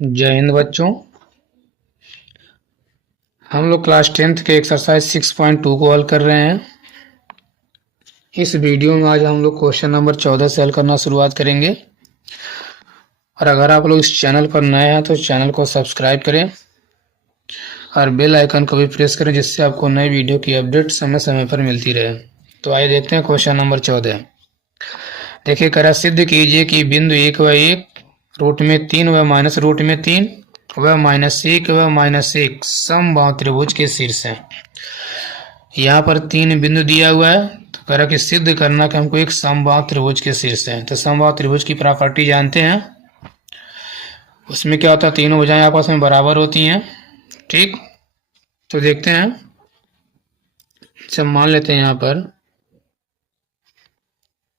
जय हिंद बच्चों। हम लोग क्लास 10th के एक्सरसाइज 6.2 को हल कर रहे हैं। इस वीडियो में आज हम लोग क्वेश्चन नंबर 14 से हल करना शुरुआत करेंगे। और अगर आप लोग इस चैनल पर नए हैं तो चैनल को सब्सक्राइब करें और बेल आइकन को भी प्रेस करें, जिससे आपको नए वीडियो की अपडेट समय समय पर मिलती रहे। तो आइए देखते हैं क्वेश्चन नंबर 14। देखिए, करा सिद्ध कीजिए कि बिंदु 1 व 1 रूट में 3 व माइनस रूट में 3 व -1 व -1 समबाहु त्रिभुज के शीर्ष है। यहाँ पर 3 बिंदु दिया हुआ है, तो कह रहा कि सिद्ध करना कि हमको एक समबाहु त्रिभुज के शीर्ष है। तो समबाहु त्रिभुज की प्रॉपर्टी जानते हैं। उसमें क्या होता है, तीनों भुजाएं आपस में बराबर होती हैं। ठीक, तो देखते हैं। सब मान लेते हैं यहाँ पर।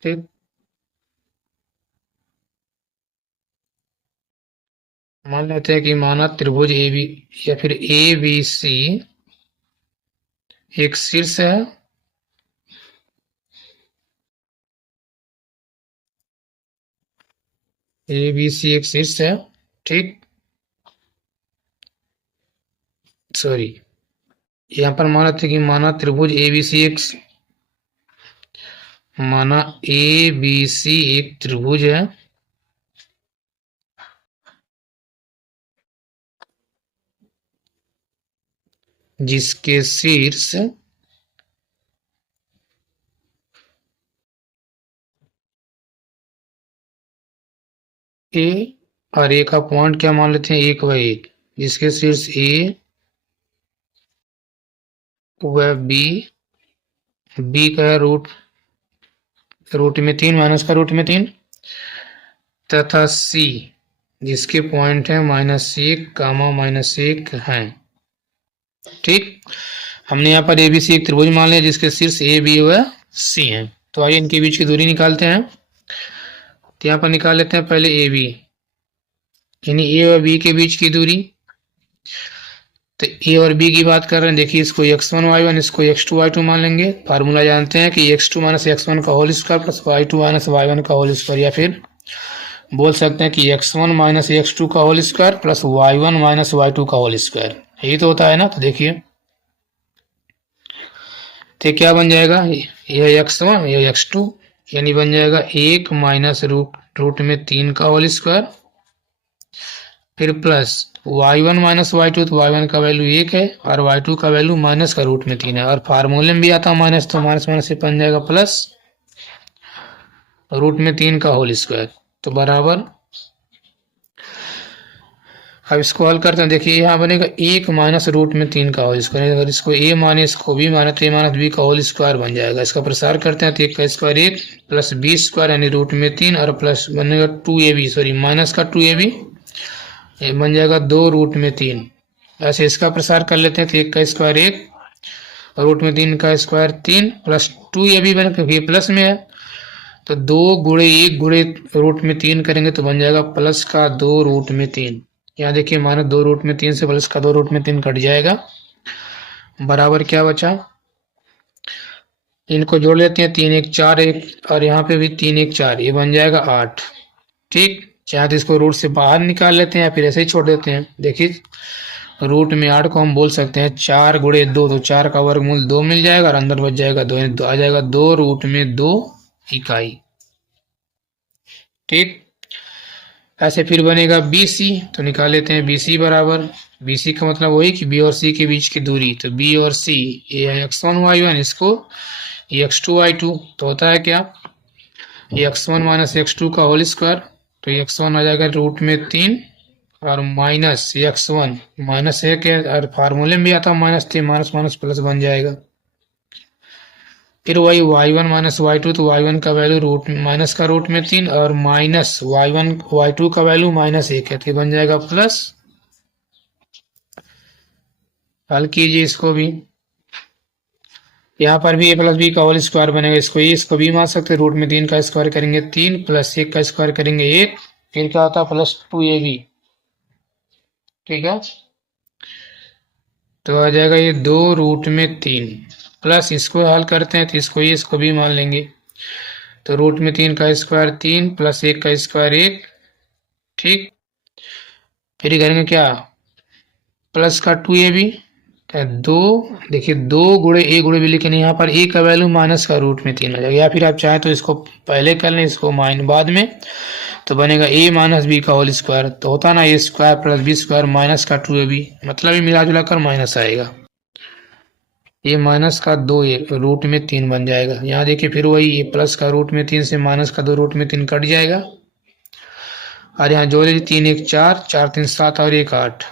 ठीक, मान लेते हैं कि माना त्रिभुज ए बी या फिर ए बी सी एक शीर्ष है। ए बी सी एक शीर्ष है। ठीक, सॉरी, यहाँ पर माना था कि माना त्रिभुज ए बी सी माना ए बी सी एक त्रिभुज है जिसके शीर्ष ए और ए का पॉइंट क्या मान लेते हैं, 1 व 1, जिसके शीर्ष ए व बी का है रूट में 3 माइनस का रूट में 3, तथा सी जिसके पॉइंट है -1 कामा -1 है। ठीक, हमने यहाँ पर ए बी सी एक त्रिभुज मान लिया जिसके शीर्ष ए बी व सी है। तो आइए इनके बीच की दूरी निकालते हैं। तो यहाँ पर निकाल लेते हैं पहले ए बी, यानी ए और बी के बीच की दूरी। तो ए और बी की बात कर रहे हैं। देखिए, इसको x1 y1, इसको x2 y2 मान लेंगे। फार्मूला जानते हैं कि x2 माइनस x1 का whole square plus y2 minus y1 का होल स्क्वायर, या फिर बोल सकते हैं कि x1 माइनस x2 का whole square plus y1 minus y2 का होल स्क्वायर। यही तो होता है ना। तो देखिए, तो क्या बन जाएगा, यह x1 यह x2, यानी बन जाएगा 1 माइनस रूट में 3 का होल स्क्वायर, फिर प्लस y1 माइनस y2, तो y1 का वैल्यू 1 है और y2 का वैल्यू माइनस का रूट में 3 है। और फार्मूले में भी आता माइनस, तो माइनस माइनस से बन जाएगा प्लस रूट में 3 का होल स्क्वायर, तो बराबर। अब इसको हल करते हैं। देखिए, यहाँ बनेगा 1 माइनस रूट में 3 का होल स्क्वायर। अगर इसको a माने इसको b माने तो a माइनस b का होल स्क्वायर बन जाएगा। इसका प्रसार करते हैं तो 1 का स्क्वायर 1 प्लस b स्क्वायर यानी रूट में 3 और प्लस बनेगा 2ab, सॉरी माइनस का 2ab, ये बन जाएगा 2 रूट में 3। ऐसे इसका प्रसार कर लेते हैं तो 1 का स्क्वायर 1 और रूट में 3 का स्क्वायर 3 प्लस 2ab बने, क्योंकि प्लस में है तो 2 गुणे 1 गुणे रूट में 3 करेंगे तो बन जाएगा प्लस का 2 रूट में 3। यहाँ देखिए, माइनस 2 रूट में 3 से प्लस का 2 रूट में 3 कट जाएगा, बराबर क्या बचा। इनको जोड़ लेते हैं, 3 1 4 1 और यहाँ पे भी 3 1 4, ये बन जाएगा 8। ठीक, चाहे तो इसको रूट से बाहर निकाल लेते हैं या फिर ऐसे ही छोड़ देते हैं। देखिए, रूट में 8 को हम बोल सकते हैं 4 गुणे 2, तो 4 का वर्गमूल 2 मिल जाएगा और अंदर बच जाएगा 2, आ जाएगा 2 रूट में 2 इकाई। ठीक, ऐसे फिर बनेगा BC, तो निकाल लेते हैं BC बराबर, BC का मतलब वही कि B और C के बीच की दूरी। तो B और C ये है x1 y1, इसको ये x2 y2, तो होता है क्या, ये x1 माइनस x2 का होल स्क्वायर, तो ये x1 आ जाएगा रूट में 3 और माइनस x1 माइनस 1 है और फार्मूले में भी आता माइनस 3, माइनस माइनस प्लस बन जाएगा। फिर वही y1 माइनस y2, तो y1 का वैल्यू रूट माइनस का रूट में 3 और माइनस y2 का वैल्यू -1 है, तो बन जाएगा प्लस। हल कीजिए इसको भी। यहाँ पर भी a प्लस बी का होल स्क्वायर बनेगा, इसको a इसको b मान सकते हैं। रूट में 3 का स्क्वायर करेंगे 3 प्लस 1 का स्क्वायर करेंगे 1, फिर क्या होता है प्लस 2ab। ठीक है, तो आ जाएगा ये 2 रूट में 3 प्लस, इसको हल करते हैं तो इसको a इसको b मान लेंगे, तो रूट में 3 का स्क्वायर 3 प्लस 1 का स्क्वायर 1। ठीक, फिर करेंगे क्या, प्लस का 2ab, दो, देखिए 2 गुणे बी, लेकिन यहाँ पर ए का वैल्यू माइनस का रूट में 3 आ जाएगा, या फिर आप चाहें तो इसको पहले कर लें, इसको माइन बाद में, तो बनेगा a माइनस बी का होल स्क्वायर, तो होता ना A square plus B square minus का 2ab, मतलब ये मिला जुला कर माइनस आएगा, ये माइनस का 2a रूट में 3 बन जाएगा। यहाँ देखिए फिर वही, ये प्लस का रूट में 3 से माइनस का 2 रूट में 3 कट जाएगा, और यहाँ जोड़ लीजिए 3 1 4, 4 3 7 और 1 8,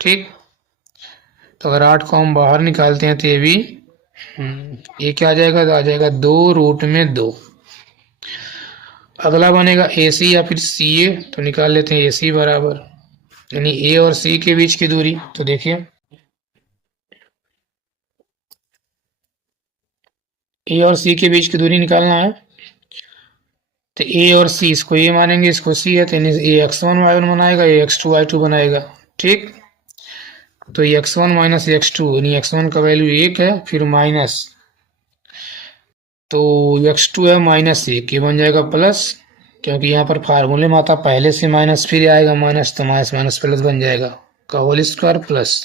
ठीक। तो अगर 8 को हम बाहर निकालते हैं तो ये भी ये क्या आ जाएगा, तो आ जाएगा 2 रूट में 2। अगला बनेगा ए सी या फिर सी ए, तो निकाल लेते हैं ए सी बराबर, यानी ए और सी के बीच की दूरी, तो देखिए ए और सी के बीच की दूरी निकालना है, तो ए और सी, इसको ए मानेंगे, इसको सी है, तो यानी ए x1 y1 बनाएगा, ये x2 y2 बनाएगा, ठीक। तो ये x1 माइनस x2, यानी x1 का वैल्यू 1 है, फिर माइनस, तो x2 है -1, ये बन जाएगा प्लस, क्योंकि यहाँ पर फार्मूले में आता पहले से माइनस फिर आएगा माइनस, तो माइनस माइनस प्लस बन जाएगा, का whole square plus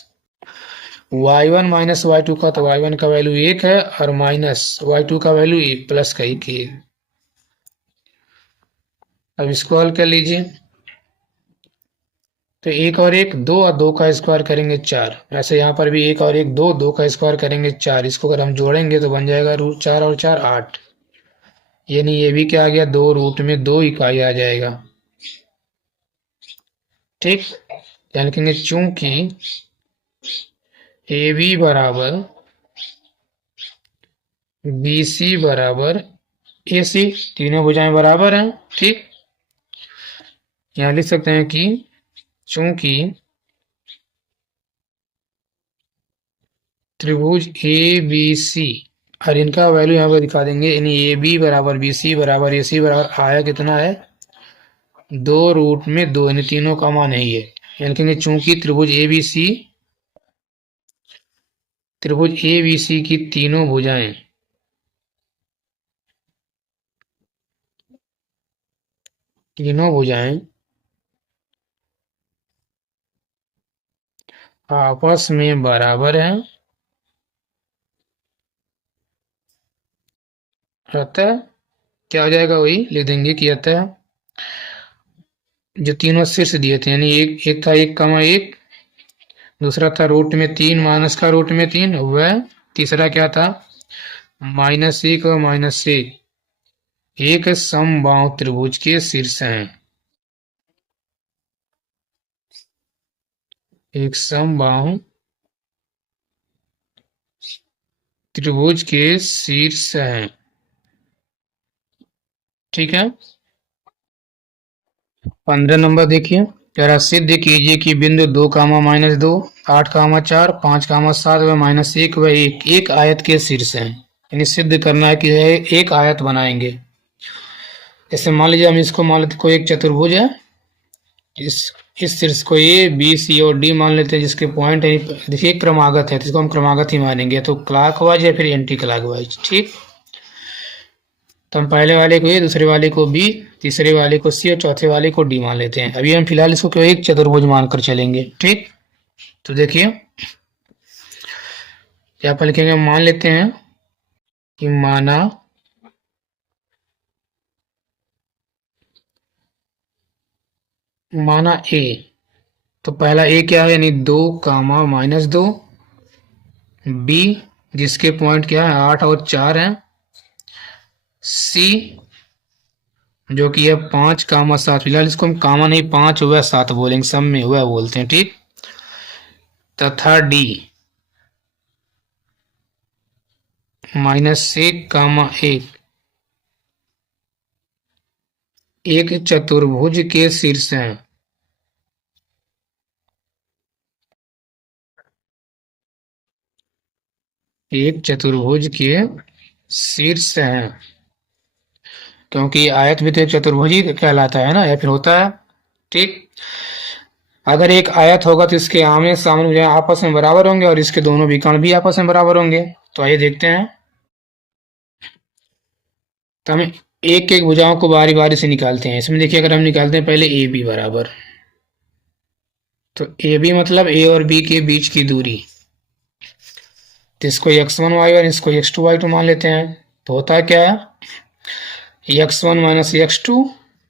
y1 minus y2 का, तो y1 का वैल्यू 1 है, और माइनस y2 का वैल्यू प्लस का 1 है। अब इसको हल कर लीजिए, तो 1 और 1 2, और 2 का स्क्वायर करेंगे 4, ऐसे यहाँ पर भी 1 और 1 2, 2 का स्क्वायर करेंगे 4, इसको अगर हम जोड़ेंगे तो बन जाएगा रूट 4 और 4 8, यानी ये भी क्या आ गया, 2 रूट में 2 इकाई आ जाएगा, ठीक। यानी लिखेंगे चूंकि ए बी बराबर बी सी बराबर ए सी, तीनों भुजाएं बराबर हैं, ठीक। यहाँ लिख सकते हैं कि चूंकि त्रिभुज ए बी सी, और इनका वैल्यू यहाँ पर दिखा देंगे, यानी ए बी बराबर बी सी बराबर ए सी बराबर आया कितना है, 2 रूट में 2, यानी तीनों का मान यही है। यानी कहेंगे चूंकि त्रिभुज ए बी सी, त्रिभुज ए बी सी की तीनों भुजाएं आपस में बराबर हैं, अतः क्या हो जाएगा, वही लिख देंगे कि अतः जो तीनों शीर्ष दिए थे, यानी एक था 1,1, दूसरा था रूट में 3 माइनस का रूट में 3, वह तीसरा क्या था -1 और -1, एक समबाहु त्रिभुज के शीर्ष हैं, एक समबाहु त्रिभुज के शीर्ष हैं, ठीक है। 15 नंबर देखिए, जरा सिद्ध कीजिए कि बिंदु 2 कामा -2, 8 कामा 4, 5 कामा 7 व -1 व 1 एक आयत के शीर्ष हैं, यानी सिद्ध करना है कि एक आयत बनाएंगे। जैसे मान लीजिए हम इसको मान लेते कोई एक चतुर्भुज है, इस शीर्ष को ए बी सी और डी मान लेते हैं, जिसके पॉइंट है, देखिए क्रमागत है, तो इसको हम क्रमागत ही मानेंगे, तो क्लॉकवाइज या फिर एंटी क्लॉकवाइज, ठीक। तो हम पहले वाले को ए, दूसरे वाले को बी, तीसरे वाले को सी और चौथे वाले को डी मान लेते हैं। अभी हम फिलहाल इसको केवल एक चतुर्भुज मानकर चलेंगे, ठीक। तो देखिए यहाँ पर लिखेंगे, मान लेते हैं कि माना ए, तो पहला ए क्या है, यानी 2 कामा -2, बी जिसके पॉइंट क्या है 8 और 4 है, सी जो कि है 5 कामा 7, फिलहाल इसको हम कामा नहीं 5 व 7 बोलेंगे, सब में वह बोलते हैं, ठीक। तथा डी -1 कामा 1, एक चतुर्भुज के शीर्ष हैं, एक चतुर्भुज के शीर्ष हैं, क्योंकि आयत भी तो एक चतुर्भुज ही कहलाता है ना, या फिर होता है, ठीक। अगर एक आयत होगा तो इसके आमने सामने जो आपस में बराबर होंगे, और इसके दोनों विकर्ण भी आपस में बराबर होंगे। तो आइए देखते हैं, तो हम एक एक भुजाओं को बारी बारी से निकालते हैं। इसमें देखिए, अगर हम निकालते हैं पहले ए बी बराबर, तो ए बी मतलब ए और बी के बीच की दूरी, तो इसको x1 y1, इसको x2 y2 मान लेते हैं। तो होता क्या है, x1 माइनस x2,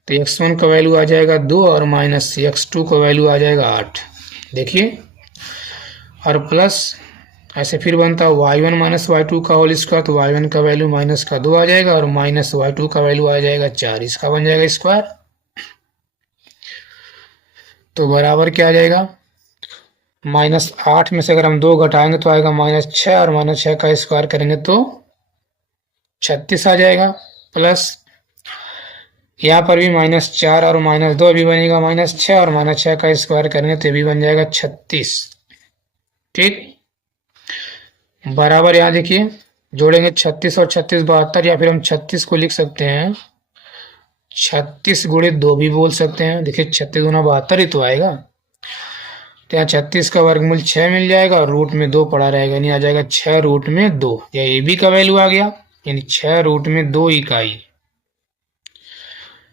तो x1 का वैल्यू आ जाएगा 2 और माइनस x2 का वैल्यू आ जाएगा 8। देखिए, और प्लस ऐसे फिर बनता है y1 माइनस y2 का होल स्क्वायर, तो y1 का वैल्यू माइनस का 2 आ जाएगा और माइनस y2 का वैल्यू आ जाएगा 4, इसका बन जाएगा स्क्वायर। तो बराबर क्या आ जाएगा, -8 में से अगर हम 2 घटाएंगे तो आएगा -6 और -6 का स्क्वायर करेंगे तो 36 आ जाएगा। प्लस यहाँ पर भी -4 और -2 भी बनेगा, -6 और -6 का स्क्वायर करेंगे तो भी बन जाएगा 36। ठीक, बराबर यहाँ देखिए जोड़ेंगे 36 और 36 72, या फिर हम 36 को लिख सकते हैं 36 गुणे 2 भी बोल सकते हैं। देखिए 36 गुना 72 ही तो आएगा, तो यहाँ 36 का वर्गमूल 6 मिल जाएगा और रूट में 2 पड़ा रहेगा, यानी आ जाएगा 6 रूट में 2, या ए बी का वैल्यू आ गया, यानी 6 रूट में 2 इकाई।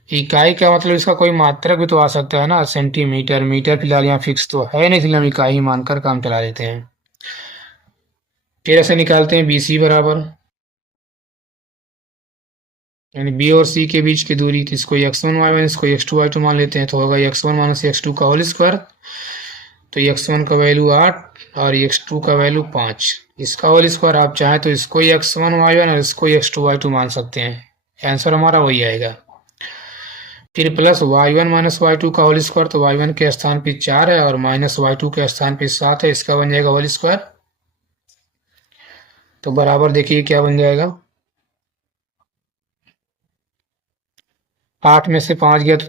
इकाई का मतलब इसका कोई मात्रक भी तो आ सकता है ना, सेंटीमीटर, मीटर, फिलहाल यहाँ फिक्स तो है नहीं, इसलिए हम इकाई मानकर काम चला देते हैं। फिर ऐसे निकालते हैं BC बराबर, यानी बी और सी के बीच की दूरी, तो इसको x1 y1, इसको x2 y2 मान लेते हैं, तो होगा x1 माइनस x2 का होल स्क्वायर, तो x1 का वैल्यू 8 और x2 का वैल्यू 5, इसका होल स्क्वायर। आप चाहें तो इसको x1 y1 और इसको x2 y2 मान सकते हैं, आंसर हमारा वही आएगा। फिर प्लस y1 माइनस y2 का होल स्क्वायर, तो y1 के स्थान पे 4 है और माइनस y2 के स्थान पे 7 है, इसका बन जाएगा होल स्क्वायर। तो बराबर देखिए क्या बन जाएगा, 8 में से 5 गया तो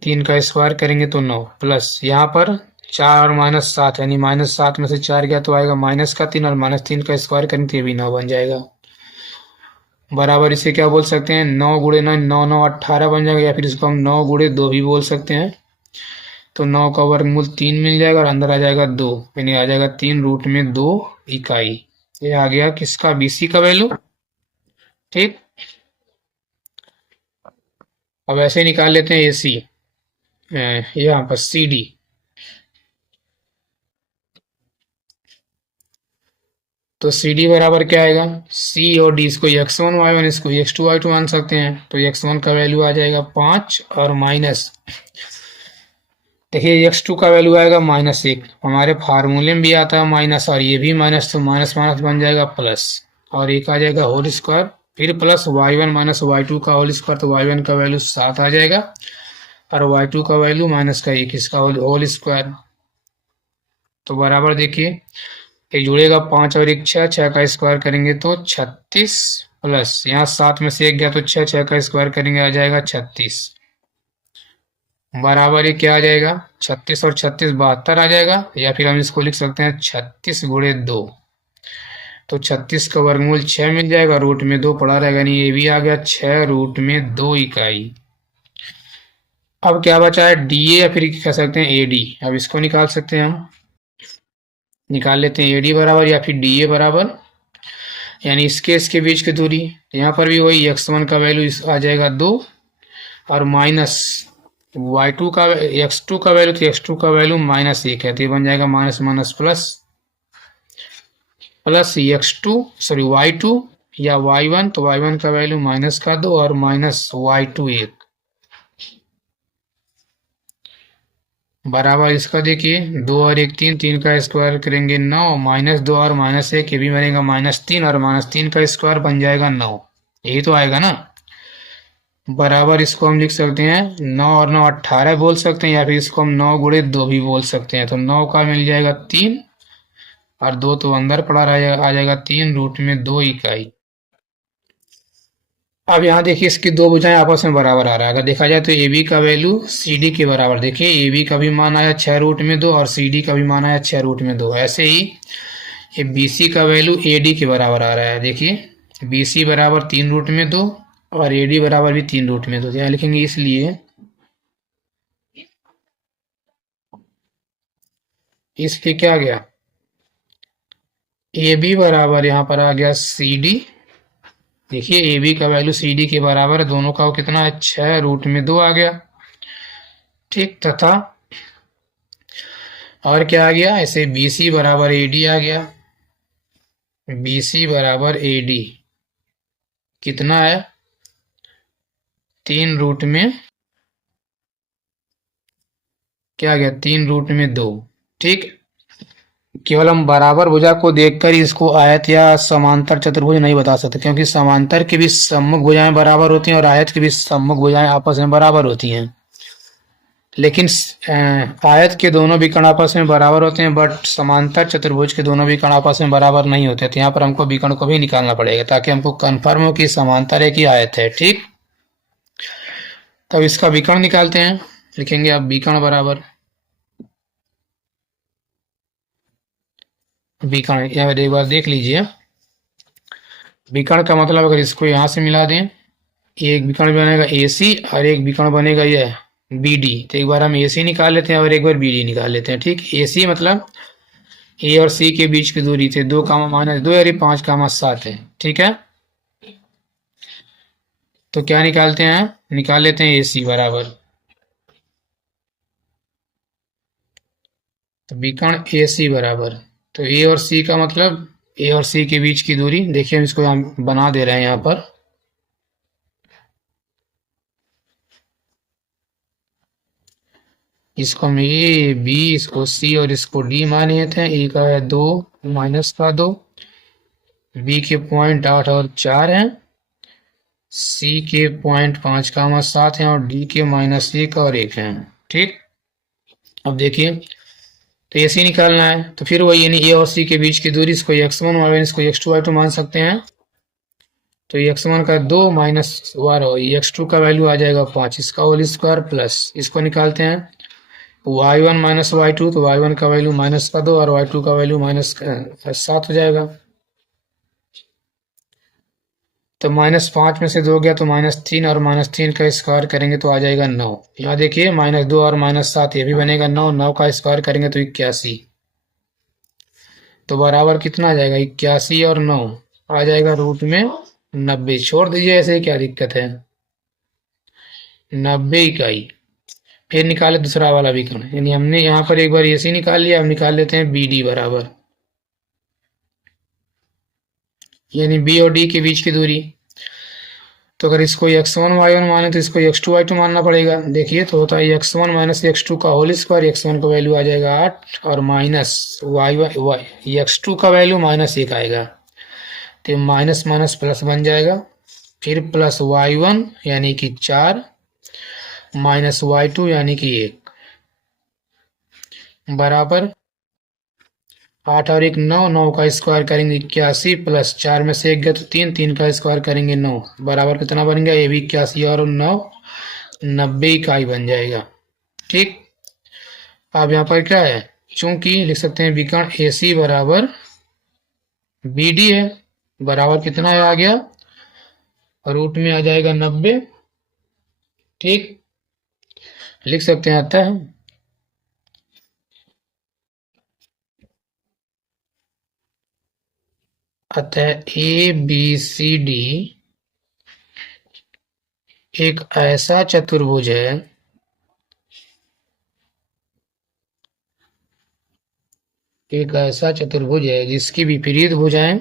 3 का स्क्वायर करेंगे तो 9, प्लस यहाँ पर 4 और -7, यानी -7 में से 4 गया तो आएगा -3 और -3 का स्क्वायर करेंगे तो ये भी 9 बन जाएगा। बराबर इसे क्या बोल सकते हैं, 9 गुणे 9, 9 9 18 बन जाएगा, या फिर इसको हम 9 गुणे 2 भी बोल सकते हैं। तो 9 का वर्गमूल 3 मिल जाएगा और अंदर आ जाएगा 2, यानी आ जाएगा 3 रूट में 2 इकाई। ये आ गया किसका, BC का वैल्यू। ठीक, अब ऐसे निकाल लेते हैं AC, यहाँ पर CD। तो CD बराबर क्या आएगा, C और D, इसको x1 y1, इसको x2 y2 मान सकते हैं। तो x1 का वैल्यू आ जाएगा 5 और माइनस, देखिए x2 का वैल्यू आएगा -1, हमारे फार्मूले में भी आता है माइनस, और ये भी माइनस, तो माइनस माइनस बन जाएगा प्लस, और एक आ जाएगा होल स्क्वायर। फिर प्लस y1 माइनस y2 का होल स्क्वायर, तो y1 का वैल्यू 7 आ जाएगा और y2 का वैल्यू -1, इसका होल स्क्वायर। तो बराबर देखिए ये जुड़ेगा 5 और 1 6, 6 का स्क्वायर करेंगे तो 36, प्लस यहाँ 7 में से 1 गया तो 6, 6 का स्क्वायर करेंगे आ जाएगा 36, बराबर ये क्या आ जाएगा, 36 और 36 72 आ जाएगा, या फिर हम इसको लिख सकते हैं 36 गुणे 2, तो 36 का वर्गमूल 6 मिल जाएगा, रूट में 2 पड़ा रहेगा, यानी ये भी आ गया 6 रूट में 2 इकाई। अब क्या बचा है, DA या फिर कह सकते हैं AD, अब इसको निकाल सकते हैं हम, निकाल लेते हैं AD बराबर या फिर DA बराबर, यानी इसके बीच की दूरी। यहाँ पर भी वही x1 का वैल्यू आ जाएगा 2 और माइनस y2 का x2 का वैल्यू, तो x2 का वैल्यू -1 है, तो ये बन जाएगा minus minus plus, plus y2 या y1, तो y1 का वैल्यू -2 और माइनस y2 1, बराबर इसका देखिए 2 और 1 3, 3 का स्क्वायर करेंगे 9, -2 और -1 ये भी बनेगा -3 और -3 का स्क्वायर बन जाएगा 9, यही तो आएगा ना। बराबर इसको हम लिख सकते हैं 9 और 9 18 बोल सकते हैं, या फिर इसको हम 9 गुणे 2 भी बोल सकते हैं। तो 9 का मिल जाएगा 3 और 2 तो अंदर पड़ा रहेगा, आ जाएगा 3 रूट में 2 इकाई। अब यहाँ देखिए इसकी दो भुजाएं आपस में बराबर आ रहा है, अगर देखा जाए तो AB का वैल्यू CD के बराबर, देखिए AB का भी मान आया 6 रूट में 2 और CD का भी मान आया 6 रूट में 2, ऐसे ही ये BC का वैल्यू AD के बराबर आ रहा है। देखिए BC बराबर 3 रूट में 2 और AD बराबर भी 3 रूट में 2, यहाँ लिखेंगे इसलिए क्या आ गया, AB बराबर यहाँ पर आ गया CD। देखिए AB का वैल्यू CD के बराबर है, दोनों का कितना है 6 रूट में 2 आ गया। ठीक, तथा और क्या आ गया, ऐसे BC बराबर AD आ गया। BC बराबर AD कितना है, 3√में क्या आ गया, 3√2। ठीक, केवल हम बराबर भुजा को देखकर ही इसको आयत या समांतर चतुर्भुज नहीं बता सकते, क्योंकि समांतर की भी सम्मुख भुजाएं बराबर होती हैं और आयत की भी सम्मुख भुजाएं आपस में बराबर होती हैं। लेकिन आयत के दोनों विकर्ण आपस में बराबर होते हैं, बट समांतर चतुर्भुज के दोनों विकर्ण आपस में बराबर नहीं होते। तो यहाँ पर हमको विकर्ण को भी निकालना पड़ेगा ताकि हमको कन्फर्म हो कि समांतर है कि आयत है। ठीक, तब इसका विकर्ण निकालते हैं। लिखेंगे अब विकर्ण बराबर विकर्ण, यहाँ एक बार देख लीजिए। विकर्ण का मतलब अगर इसको यहाँ से मिला दें, एक विकर्ण बनेगा AC और एक विकर्ण बनेगा यह BD। तो एक बार हम AC निकाल लेते हैं और एक बार BD निकाल लेते हैं। ठीक, AC मतलब A और C के बीच की दूरी थे 2, -2 यानी 5, 7 है। ठीक है, तो क्या निकालते हैं, निकाल लेते हैं AC बराबर, तो विकर्ण AC बराबर, तो A और C का मतलब A और C के बीच की दूरी, देखिए हम इसको यहाँ बना दे रहे हैं। यहाँ पर इसको हम A, B, इसको C और इसको D माने थे। A का है 2, -2, B के 0.8 और 4 है, C के 0.5, 7 है और D के -1 और 1 है। ठीक, अब देखिए, तो AC निकालना है, तो फिर वही यानी A और C के बीच की दूरी, इसको x1 y1 इसको x2 y2 मान सकते हैं। तो x1 का 2 माइनस x2 का वैल्यू आ जाएगा 5, इसका होल स्क्वायर प्लस इसको निकालते हैं y1 माइनस y2, तो y1 का वैल्यू -2 और y2 का वैल्यू -7 हो जाएगा। तो -5 में से 2 गया तो -3 और -3 का स्क्वायर करेंगे तो आ जाएगा 9। यहाँ देखिए -2 और -7 ये भी बनेगा 9, 9 का स्क्वायर करेंगे तो 81। तो बराबर कितना आ जाएगा, 81 और 9 आ जाएगा √90। छोड़ दीजिए ऐसे ही, क्या दिक्कत है, 90 इकाई। फिर निकाले दूसरा वाला विकर्ण, यानी हमने यहाँ पर एक बार AC निकाल लिया, अब निकाल लेते हैं BD बराबर, यानी B और D के बीच की दूरी। तो अगर इसको x1 y1 माने तो इसको x2 y2 मानना पड़ेगा। देखिए तो होता है x1 माइनस x2 का होल स्क्वायर, x1 का वैल्यू आ जाएगा 8 और माइनस x2 का वैल्यू -1 आएगा, तो माइनस माइनस प्लस बन जाएगा। फिर प्लस y1 यानी कि 4 माइनस y2 यानी कि 1 बराबर 8 और 1 9, 9 का स्क्वायर करेंगे 81 प्लस 4 में से 1 गया तो 3, 3 का स्क्वायर करेंगे 9, बराबर कितना बन गया, ये भी 81 और 9 90 इकाई बन जाएगा। ठीक, अब यहाँ पर क्या है, चूंकि लिख सकते हैं विकर्ण AC बराबर BD है, बराबर कितना है आ गया, रूट में आ जाएगा 90। ठीक, लिख सकते हैं अतः ABCD एक ऐसा चतुर्भुज है जिसकी विपरीत भुजाएं,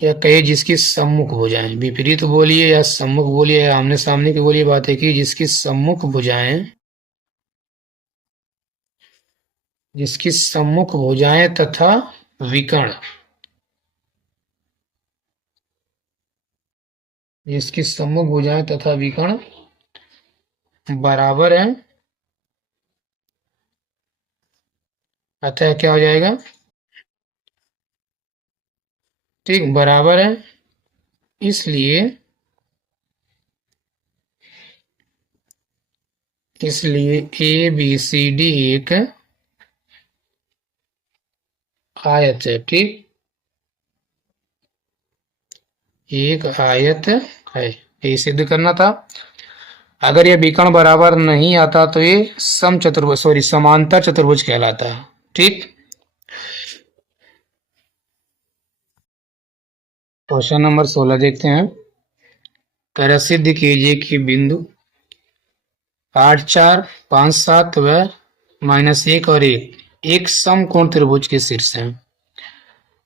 या कहे जिसकी सम्मुख भुजाएं, विपरीत बोलिए या सम्मुख बोलिए या आमने सामने की बोलिए, बात है कि जिसकी सम्मुख भुजाएं तथा विकर्ण, जिसकी सम्मुख भुजाएं तथा विकर्ण बराबर है, अतः क्या हो जाएगा, ठीक, बराबर है, इसलिए ABCD एक आयत है। ठीक, एक आयत है, ये सिद्ध करना था। अगर ये विकर्ण बराबर नहीं आता तो ये समांतर चतुर्भुज कहलाता है। ठीक, क्वेश्चन नंबर 16 देखते हैं। सिद्ध कीजिए कि बिंदु 8 4 5 7 व -1 और 1 समकोण त्रिभुज के शीर्ष हैं।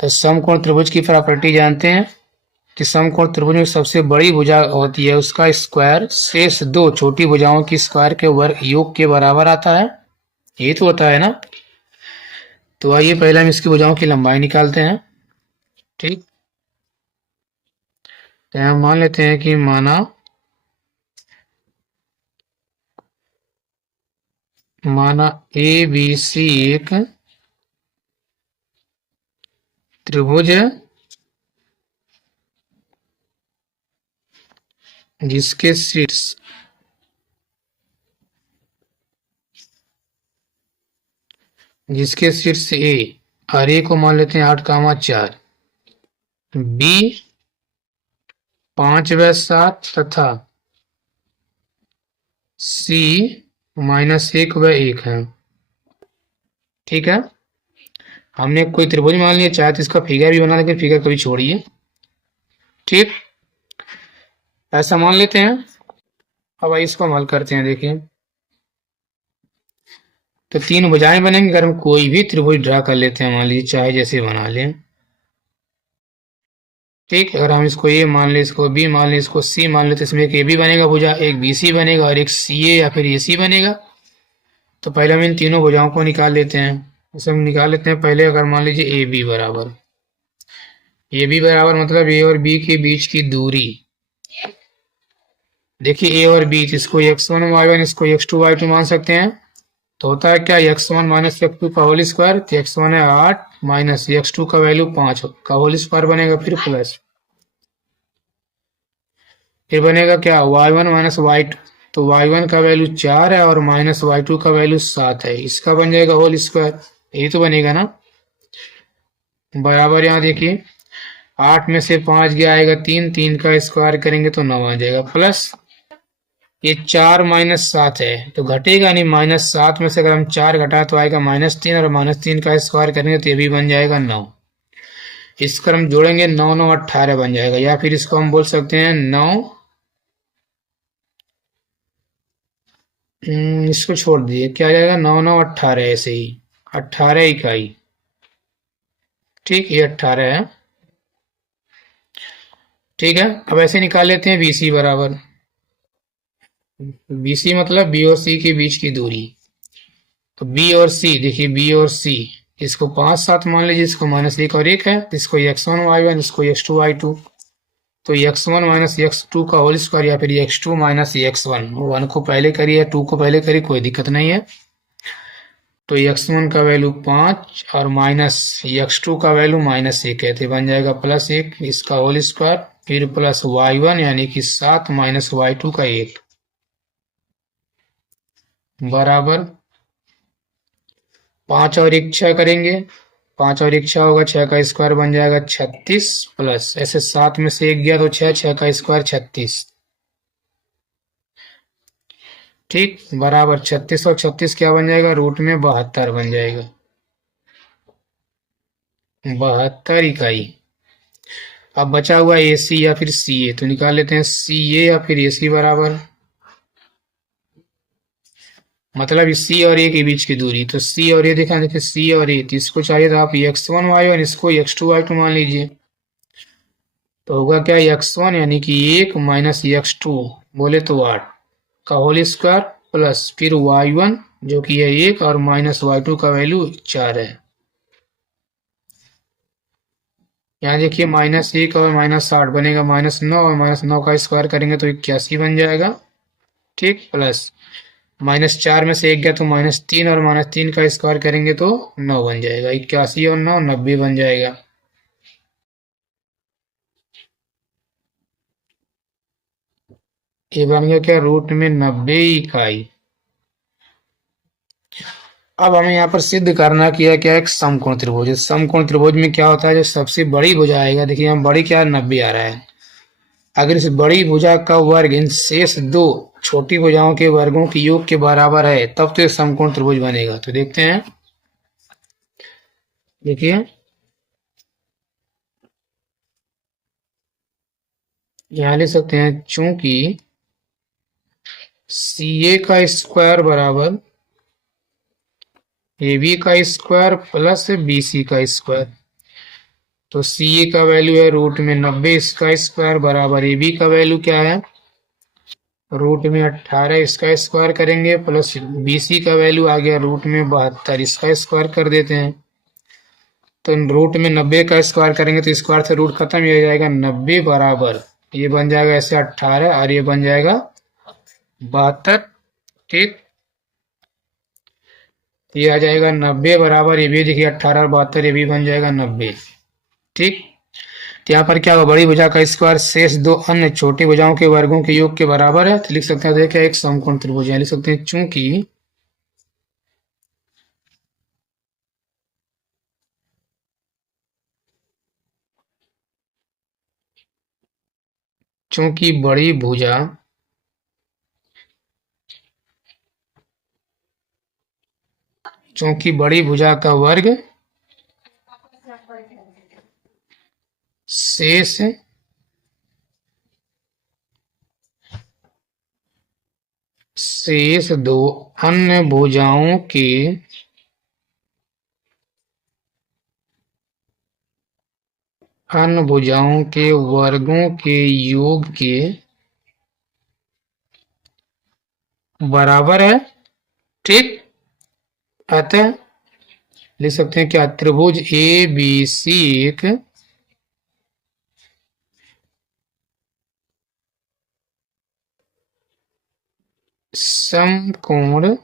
तो समकोण त्रिभुज की प्रॉपर्टी जानते हैं कि समकोण त्रिभुज में सबसे बड़ी भुजा होती है उसका स्क्वायर शेष दो छोटी भुजाओं की स्क्वायर के वर्ग योग के बराबर आता है। ये तो होता है ना। तो आइए पहले हम इसकी भुजाओं की लंबाई निकालते हैं। ठीक, तो हम मान लेते हैं कि माना ए बी सी एक त्रिभुज है जिसके शीर्ष ए और ए को मान लेते हैं 8,4, बी 5 व 7 तथा सी -1 व 1 है। ठीक है, हमने कोई त्रिभुज मान लिया, चाहे तो इसका फिगर भी बना, लेकिन फिगर कभी छोड़िए। ठीक, ऐसा मान लेते हैं। अब इसको हम हल करते हैं। देखिए, तो 3 भुजाएं बनेंगी। अगर हम कोई भी त्रिभुज ड्रा कर लेते हैं, मान लीजिए चाहे जैसे बना लें। ठीक, अगर हम इसको ए मान ले, इसको बी मान ले, इसको सी मान ले, तो इसमें एक ए बी बनेगा भुजा, एक बी सी बनेगा और एक सी ए या फिर ए सी बनेगा। तो पहले हम इन तीनों भुजाओं को निकाल लेते हैं। इसे हम निकाल लेते हैं पहले। अगर मान लीजिए ए बी बराबर मतलब ए और बी के बीच की दूरी। देखिए ए और बी, इसको x1 y1, इसको x2 y2 मान सकते हैं। तो होता है क्या, x1 माइनस x2 का होल स्क्वायर। तो x1 है 8 माइनस x2 का वैल्यू 5 का होल स्क्वायर बनेगा, फिर बनेगा क्या, y1 माइनस y2। तो y1 का वैल्यू 4 है और माइनस y2 का वैल्यू 7 है, इसका बन जाएगा होल स्क्वायर। यही तो बनेगा ना, बराबर। यहाँ देखिए 8 में से 5 गया आएगा 3, 3 का स्क्वायर करेंगे तो 9 आ जाएगा, प्लस ये 4 माइनस 7 है तो घटेगा नहीं। -7 में से अगर हम 4 घटाए तो आएगा -3, और -3 का स्क्वायर करेंगे तो ये भी बन जाएगा 9। इसको हम जोड़ेंगे 9 9 18 बन जाएगा, या फिर इसको हम बोल सकते हैं 9, इसको छोड़ दिए, क्या आ जाएगा 9 9 18, ऐसे ही 18 इकाई। ठीक, ये 18 है। ठीक है, अब ऐसे निकाल लेते हैं BC बराबर, BC मतलब बी और सी के बीच की दूरी। तो बी और सी, देखिए बी और सी, इसको 5 7 मान लीजिए, इसको -1 और 1 है, इसको x1 y1, इसको x2 y2। तो x1 माइनस x2 का होल स्क्वायर, या फिर x2 माइनस x1, 1 को पहले करिए 2 को पहले करिए, कोई दिक्कत नहीं है। तो x1 का वैल्यू 5 और माइनस x2 का वैल्यू -1 है, तो बन जाएगा +1, इसका होल स्क्वायर, फिर प्लस y1 यानी कि 7 माइनस y2 का 1 बराबर 5 और 1 6 करेंगे, 5 और 1 6 होगा, 6 का स्क्वायर बन जाएगा 36, प्लस ऐसे 7 में से 1 गया तो 6, 6 का स्क्वायर 36। ठीक, बराबर 36 और 36 क्या बन जाएगा, रूट में 72 बन जाएगा, 72 इकाई। अब बचा हुआ AC या फिर CA, तो निकाल लेते हैं CA या फिर AC बराबर, मतलब इस C और A के बीच की दूरी। तो C और A देखा, देखिए C और A, तो इसको चाहिए था आप x1 y1, इसको x2 y2 मान लीजिए। तो होगा क्या, x1 यानी कि 1 माइनस x2 बोले तो 8 का होल स्क्वायर, प्लस फिर y1 जो कि है 1 और माइनस y2 का वैल्यू 4 है। यहाँ देखिए -1 और -8 बनेगा -9, और -9 का स्क्वायर करेंगे तो 81 बन जाएगा। ठीक, प्लस -4 में से 1 गया तो -3, और -3 का स्क्वायर करेंगे तो 9 बन जाएगा, 81 और 9 90 बन जाएगा। ये बन गया क्या, रूट में 90 इकाई। अब हमें यहाँ पर सिद्ध करना किया क्या, एक समकोण त्रिभुज। समकोण त्रिभुज में क्या होता है, जो सबसे बड़ी भुजा आएगा, देखिए यहाँ बड़ी क्या है, 90 आ रहा है। अगर इस बड़ी भुजा का वर्ग इन शेष दो छोटी भुजाओं के वर्गों के योग के बराबर है, तब तो ये समकोण त्रिभुज बनेगा। तो देखते हैं, देखिए यहाँ लिख सकते हैं, चूंकि सी ए का स्क्वायर बराबर ए बी का स्क्वायर प्लस बी सी का स्क्वायर। तो सी ए का वैल्यू है रूट में 90, इसका स्क्वायर बराबर ए बी का वैल्यू क्या है रूट में 18, इसका स्क्वायर करेंगे प्लस बी सी का वैल्यू आ गया रूट में 72, इसका स्क्वायर कर देते हैं। तो रूट में 90 का स्क्वायर करेंगे तो स्क्वायर से रूट खत्म, ये हो जाएगा 90 बराबर, ये बन जाएगा ऐसे 18 और ये बन जाएगा 72। ठीक, ये आ जाएगा 90 बराबर, ये भी देखिए 18 और 72, ये भी बन जाएगा 90। ठीक, तो यहाँ पर क्या होगा, बड़ी भुजा का स्क्वायर शेष दो अन्य छोटी भुजाओं के वर्गों के योग के बराबर है। तो लिख सकते हैं देखिए एक समकोण त्रिभुज है, लिख सकते हैं चूंकि बड़ी भुजा का वर्ग शेष दो अन्य भुजाओं के वर्गों के योग के बराबर है। ठीक, अतः लिख सकते हैं क्या, त्रिभुज ए बी सी एक समकोण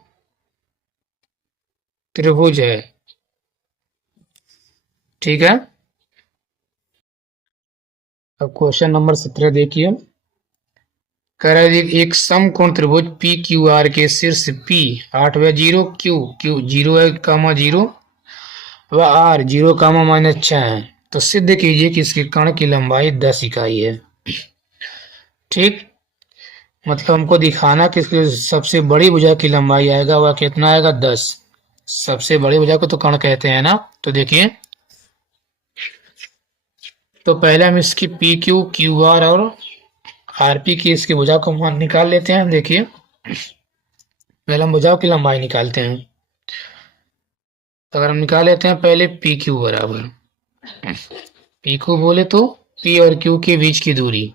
त्रिभुज है। ठीक है, अब क्वेश्चन नंबर 17 देखिए, कह रहा है एक समकोण त्रिभुज पी क्यू आर के शीर्ष पी 8 व 0 क्यू 0 है कामा 0 व आर 0 कामा -6 है, तो सिद्ध कीजिए कि इसके कण की लंबाई 10 इकाई है। ठीक, मतलब हमको दिखाना कि सबसे बड़ी भुजा की लंबाई आएगा वह कितना आएगा 10। सबसे बड़ी भुजा को तो कण कहते हैं ना। तो देखिए, तो पहले हम इसकी पी क्यू क्यू आर और आरपी की इसकी भुजा को मान निकाल लेते हैं। देखिए, पहले हम भुजाओं की लंबाई निकालते हैं। तो अगर हम निकाल लेते हैं पहले पी क्यू बराबर, पी को बोले तो पी और क्यू के बीच की दूरी,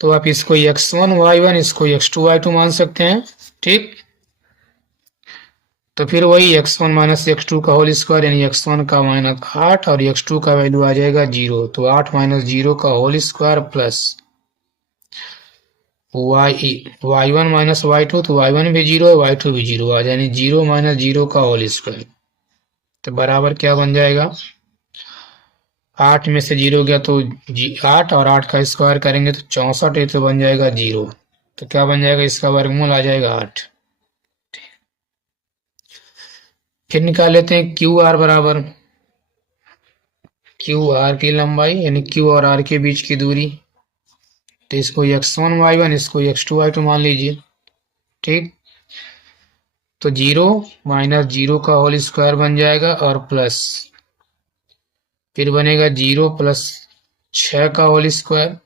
तो आप इसको x1 y1 इसको x2 y2 मान सकते हैं। ठीक, तो फिर वही x1 माइनस x2 का होल स्क्वायर यानी x1 का -8 और x2 का वैल्यू आ जाएगा 0, तो 8 माइनस 0 का whole square plus y1 minus y2, तो y1 भी 0 है y2 भी 0 आ जाए, 0 माइनस 0 का होल स्क्वायर, तो बराबर क्या बन जाएगा, 8 में से 0 गया तो 8 और 8 का स्क्वायर करेंगे तो 64 है, तो बन जाएगा 0, तो क्या बन जाएगा, इसका वर्गमूल आ जाएगा 8। फिर निकाल लेते हैं क्यू आर बराबर, क्यू आर की लंबाई यानी क्यू और आर के बीच की दूरी, तो इसको x1 y1 इसको x2 y2 मान लीजिए। ठीक, तो 0 माइनस 0 का होल स्क्वायर बन जाएगा और प्लस फिर बनेगा 0 प्लस 6 का होल स्क्वायर,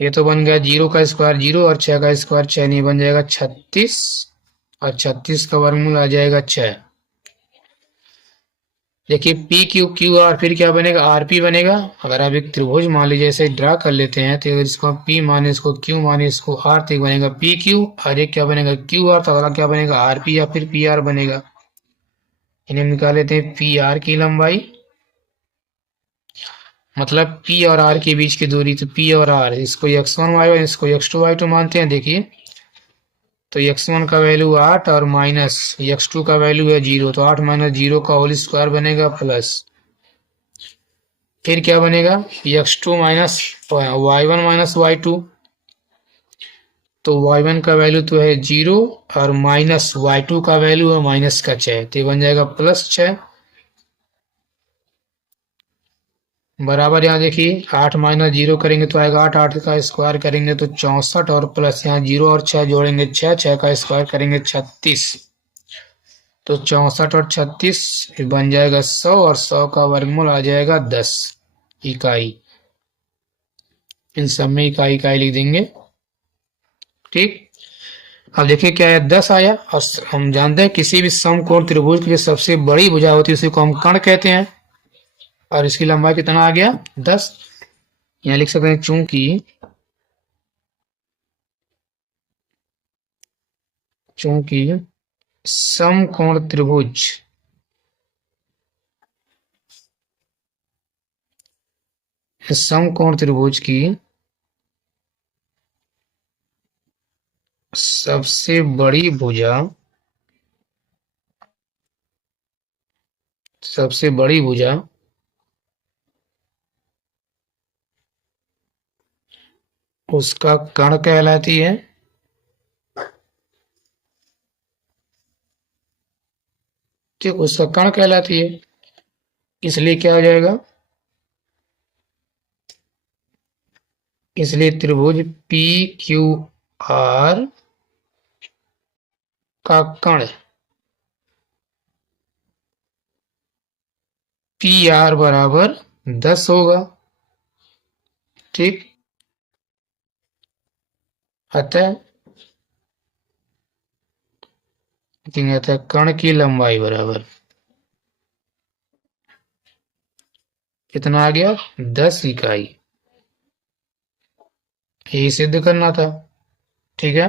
ये तो बन गया 0 का स्क्वायर 0 और 6 का स्क्वायर 6, नहीं बन जाएगा 36 और 36 का वर्गमूल आ जाएगा 6। देखिए पी क्यू क्यू आर फिर क्या बनेगा, आर पी बनेगा। अगर आप एक त्रिभुज मान लीजिए ऐसे ड्रा कर लेते हैं, तो अगर इसको पी माने इसको क्यू माने इसको आर, तो बनेगा पी क्यू और एक क्या बनेगा क्यू आर, तो अगला क्या बनेगा आर पी या फिर पी आर बनेगा। इन्हें निकाल लेते हैं पी आर की लंबाई, मतलब पी और आर के बीच की दूरी, तो पी और आर इसको x1 y1 इसको x2 y2 मानते हैं। देखिए, तो x1 का वैल्यू 8 और माइनस x2 का वैल्यू है 0, तो 8 माइनस 0 का होल स्क्वायर बनेगा प्लस फिर क्या बनेगा x2 minus y1 minus y2, तो y1 का वैल्यू तो है 0 और माइनस y2 का वैल्यू है माइनस का 6, तो ये बन जाएगा प्लस 6 बराबर। यहाँ देखिए 8 माइनस 0 करेंगे तो आएगा 8, 8 का स्क्वायर करेंगे तो 64 और प्लस यहाँ 0 और 6 जोड़ेंगे 6, 6 का स्क्वायर करेंगे 36, तो 64 और 36 बन जाएगा 100 और 100 का वर्गमूल आ जाएगा 10 इकाई। इन सब में इकाई इकाई लिख देंगे। ठीक, अब देखिए क्या है, 10 आया। और हम जानते हैं किसी भी समकोण त्रिभुज की जो सबसे बड़ी भुजा होती है उसी को हम कर्ण कहते हैं। और इसकी लंबाई कितना आ गया, 10। यहाँ लिख सकते हैं चूंकि समकोण त्रिभुज की सबसे बड़ी भुजा उसका कर्ण कहलाती है। ठीक, उसका कर्ण कहलाती है। इसलिए क्या हो जाएगा, इसलिए त्रिभुज पी क्यू आर का कर्ण पी आर बराबर 10 होगा। ठीक, अतः कर्ण की लंबाई बराबर कितना आ गया, 10 इकाई। यही सिद्ध करना था। ठीक है।